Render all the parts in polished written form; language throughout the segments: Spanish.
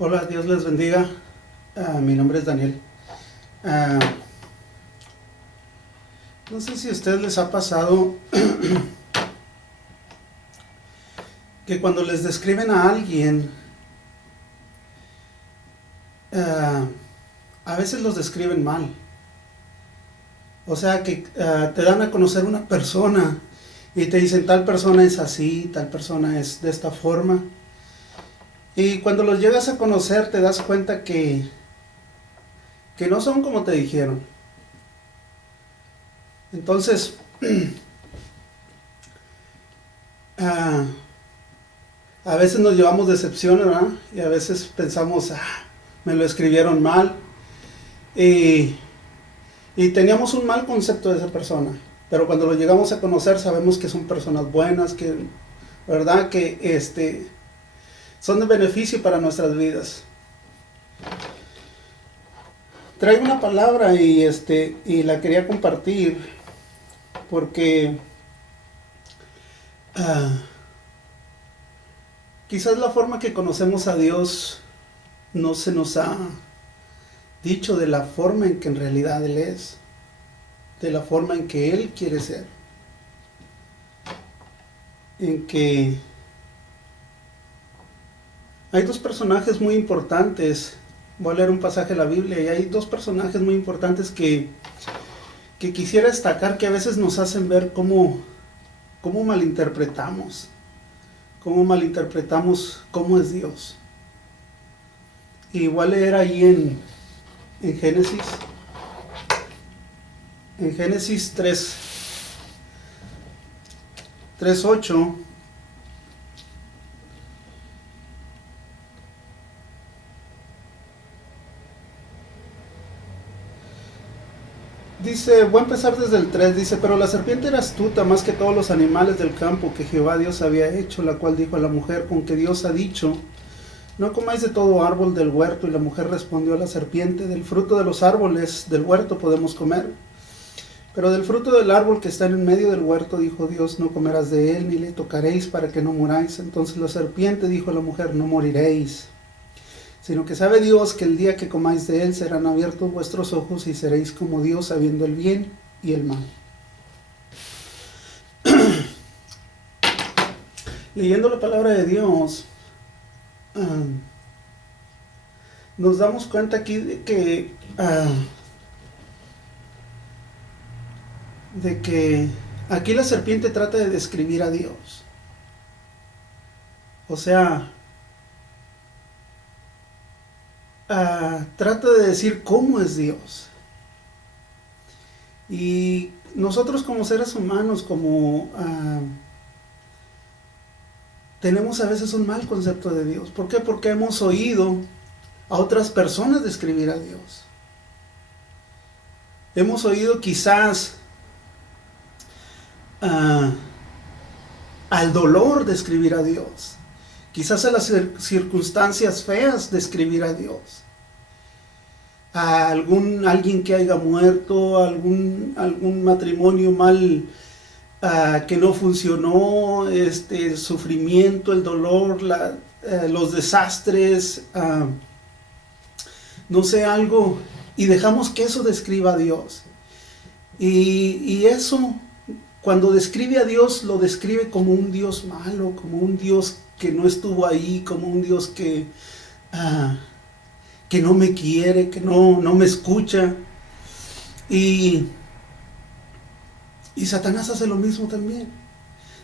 Hola, Dios les bendiga. Mi nombre es Daniel. Ah, no sé si a ustedes les ha pasado que cuando les describen a alguien, ah, a veces los describen mal. O sea, que te dan a conocer una persona y te dicen tal persona es así, tal persona es de esta forma. Y cuando los llegas a conocer te das cuenta que no son como te dijeron. Entonces, ah, a veces nos llevamos decepciones, ¿verdad? Y a veces pensamos, me lo escribieron mal. Y, y teníamos un mal concepto de esa persona. Pero cuando lo llegamos a conocer sabemos que son personas buenas, que, ¿verdad? Que son de beneficio para nuestras vidas. Traigo una palabra y la quería compartir porque ah, quizás la forma que conocemos a Dios no se nos ha dicho de la forma en que en realidad Él es, de la forma en que Él quiere ser, en que hay dos personajes muy importantes. Voy a leer un pasaje de la Biblia y hay dos personajes muy importantes que quisiera destacar, que a veces nos hacen ver cómo malinterpretamos cómo es Dios. Y voy a leer ahí en Génesis 3:8. Dice, voy a empezar desde el 3, dice, pero la serpiente era astuta más que todos los animales del campo que Jehová Dios había hecho, la cual dijo a la mujer, con que Dios ha dicho, no comáis de todo árbol del huerto. Y la mujer respondió a la serpiente, del fruto de los árboles del huerto podemos comer, pero del fruto del árbol que está en medio del huerto, dijo Dios, no comerás de él, ni le tocaréis para que no muráis. Entonces la serpiente dijo a la mujer, no moriréis, sino que sabe Dios que el día que comáis de él serán abiertos vuestros ojos y seréis como Dios, sabiendo el bien y el mal. Leyendo la palabra de Dios, nos damos cuenta aquí de que aquí la serpiente trata de describir a Dios. O sea, trata de decir cómo es Dios. Y nosotros como seres humanos, tenemos a veces un mal concepto de Dios. ¿Por qué? Porque hemos oído a otras personas describir a Dios. Hemos oído quizás ah, al dolor describir a Dios. Quizás a las circunstancias feas describir a Dios. A alguien que haya muerto, algún matrimonio mal que no funcionó, el sufrimiento, el dolor, los desastres, no sé, algo, y dejamos que eso describa a Dios. Y eso, cuando describe a Dios, lo describe como un Dios malo, como un Dios que no estuvo ahí, como un Dios que no me quiere, que no me escucha. Y, y Satanás hace lo mismo también.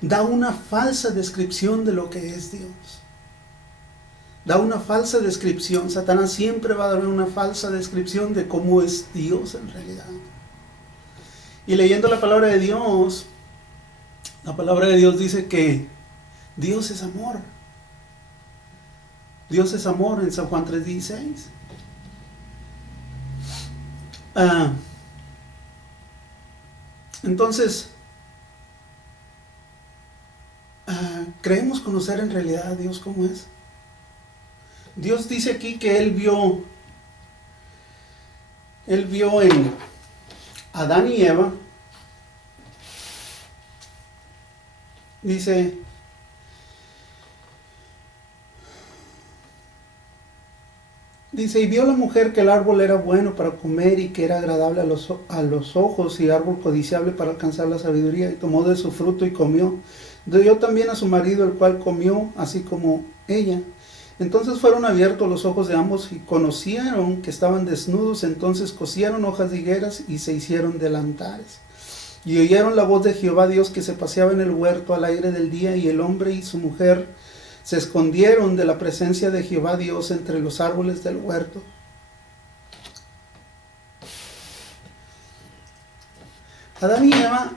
Da una falsa descripción de lo que es Dios. Da una falsa descripción. Satanás siempre va a dar una falsa descripción de cómo es Dios en realidad. Y leyendo la palabra de Dios, la palabra de Dios dice que Dios es amor. Dios es amor en San Juan 3:16. Entonces, creemos conocer en realidad a Dios como es. Dios dice aquí que Él vio en Adán y Eva, dice, Dice, y vio la mujer que el árbol era bueno para comer y que era agradable a los ojos y árbol codiciable para alcanzar la sabiduría, y tomó de su fruto y comió. Dio también a su marido, el cual comió, así como ella. Entonces fueron abiertos los ojos de ambos y conocieron que estaban desnudos. Entonces cosieron hojas de higueras y se hicieron delantares. Y oyeron la voz de Jehová Dios que se paseaba en el huerto al aire del día, y el hombre y su mujer se escondieron de la presencia de Jehová Dios entre los árboles del huerto. Adán y Eva,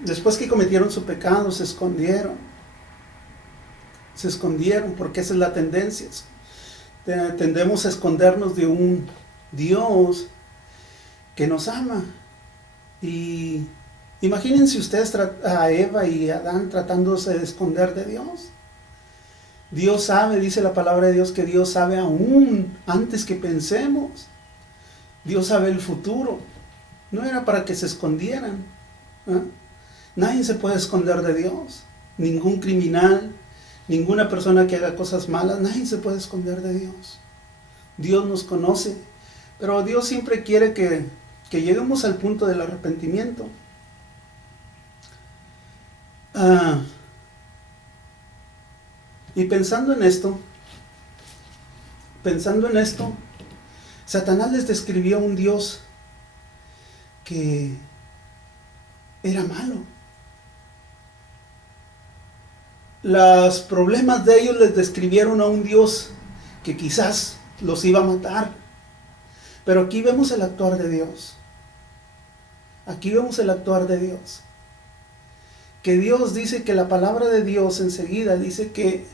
después que cometieron su pecado, se escondieron. Se escondieron porque esa es la tendencia. Tendemos a escondernos de un Dios que nos ama. Y imagínense ustedes a Eva y a Adán tratándose de esconder de Dios. Dios sabe, dice la palabra de Dios, que Dios sabe aún antes que pensemos. Dios sabe el futuro. No era para que se escondieran. Nadie se puede esconder de Dios. Ningún criminal, ninguna persona que haga cosas malas, nadie se puede esconder de Dios. Dios nos conoce, pero Dios siempre quiere que lleguemos al punto del arrepentimiento. Y pensando en esto, Satanás les describió un Dios que era malo. Los problemas de ellos les describieron a un Dios que quizás los iba a matar. Pero aquí vemos el actuar de Dios. Aquí vemos el actuar de Dios. Que Dios dice que la palabra de Dios enseguida dice que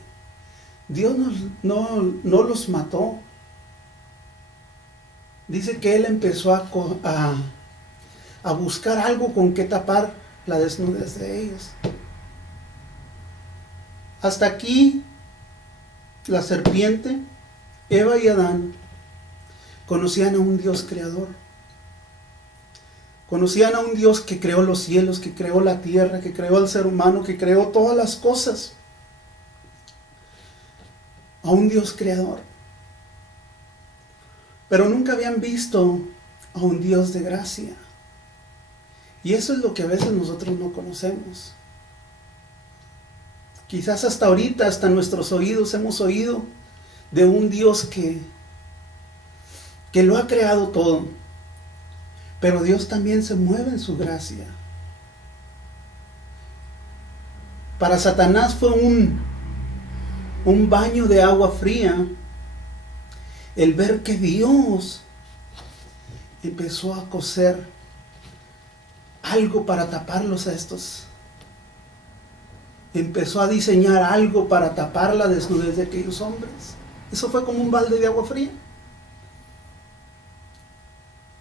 Dios no los mató. Dice que Él empezó a buscar algo con que tapar la desnudez de ellos. Hasta aquí la serpiente, Eva y Adán conocían a un Dios creador. Conocían a un Dios que creó los cielos, que creó la tierra, que creó al ser humano, que creó todas las cosas. A un Dios creador. Pero nunca habían visto a un Dios de gracia. Y eso es lo que a veces nosotros no conocemos. Quizás hasta ahorita, hasta nuestros oídos hemos oído de un Dios que lo ha creado todo. Pero Dios también se mueve en su gracia. Para Satanás fue un baño de agua fría el ver que Dios empezó a coser algo para taparlos a estos. Empezó a diseñar algo para tapar la desnudez de aquellos hombres. Eso fue como un balde de agua fría.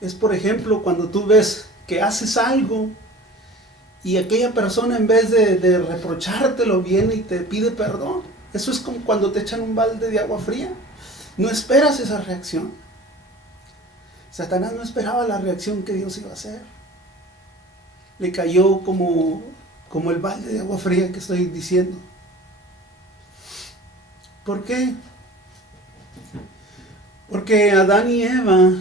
Es, por ejemplo, cuando tú ves que haces algo y aquella persona, en vez de reprochártelo, viene y te pide perdón. Eso es como cuando te echan un balde de agua fría. No esperas esa reacción. Satanás no esperaba la reacción que Dios iba a hacer. Le cayó como el balde de agua fría que estoy diciendo. ¿Por qué? Porque Adán y Eva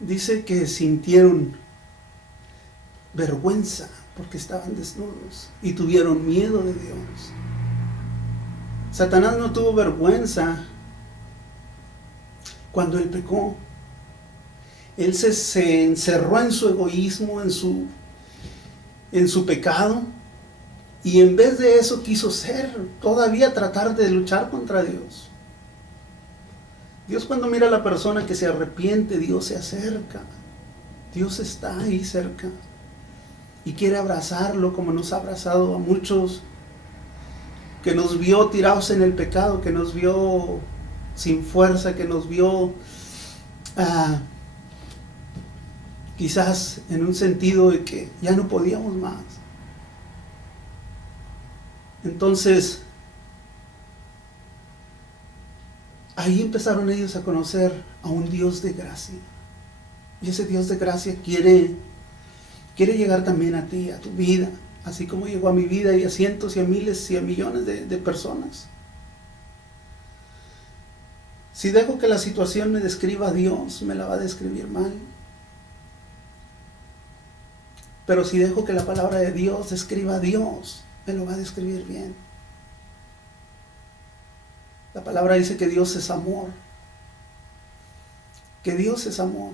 dice que sintieron vergüenza porque estaban desnudos y tuvieron miedo de Dios. Satanás no tuvo vergüenza cuando él pecó. Él se encerró en su egoísmo, en su pecado, y en vez de eso quiso todavía tratar de luchar contra Dios. Dios, cuando mira a la persona que se arrepiente, Dios se acerca. Dios está ahí cerca y quiere abrazarlo como nos ha abrazado a muchos, que nos vio tirados en el pecado, que nos vio sin fuerza, que nos vio quizás en un sentido de que ya no podíamos más. Entonces, ahí empezaron ellos a conocer a un Dios de gracia. Y ese Dios de gracia quiere llegar también a ti, a tu vida, así como llegó a mi vida y a cientos y a miles y a millones de personas. Si dejo que la situación me describa a Dios, me la va a describir mal. Pero si dejo que la palabra de Dios describa a Dios, me lo va a describir bien. La palabra dice que Dios es amor. Que Dios es amor.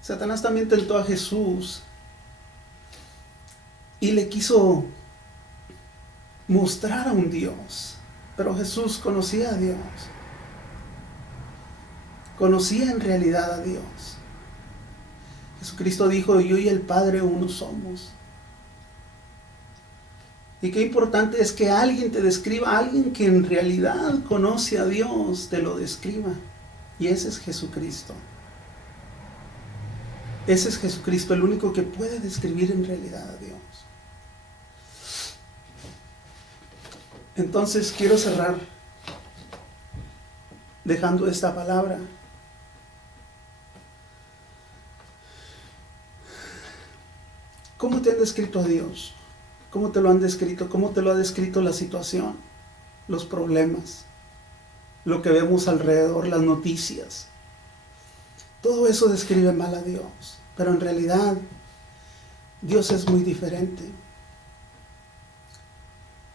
Satanás también tentó a Jesús y le quiso mostrar a un Dios. Pero Jesús conocía a Dios. Conocía en realidad a Dios. Jesucristo dijo, yo y el Padre uno somos. Y qué importante es que alguien te describa, alguien que en realidad conoce a Dios, te lo describa. Y ese es Jesucristo. Ese es Jesucristo, el único que puede describir en realidad a Dios. Entonces quiero cerrar dejando esta palabra. ¿Cómo te han descrito a Dios? ¿Cómo te lo han descrito? ¿Cómo te lo ha descrito la situación? Los problemas, lo que vemos alrededor, las noticias. Todo eso describe mal a Dios, pero en realidad Dios es muy diferente.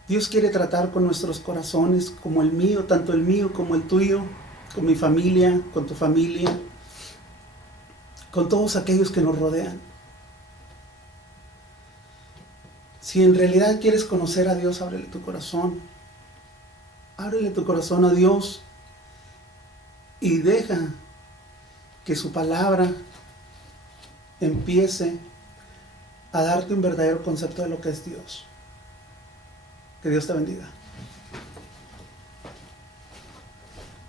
Dios quiere tratar con nuestros corazones, como el mío, tanto el mío como el tuyo, con mi familia, con tu familia, con todos aquellos que nos rodean. Si en realidad quieres conocer a Dios, ábrele tu corazón. Ábrele tu corazón a Dios y deja que su palabra empiece a darte un verdadero concepto de lo que es Dios. Que Dios te bendiga.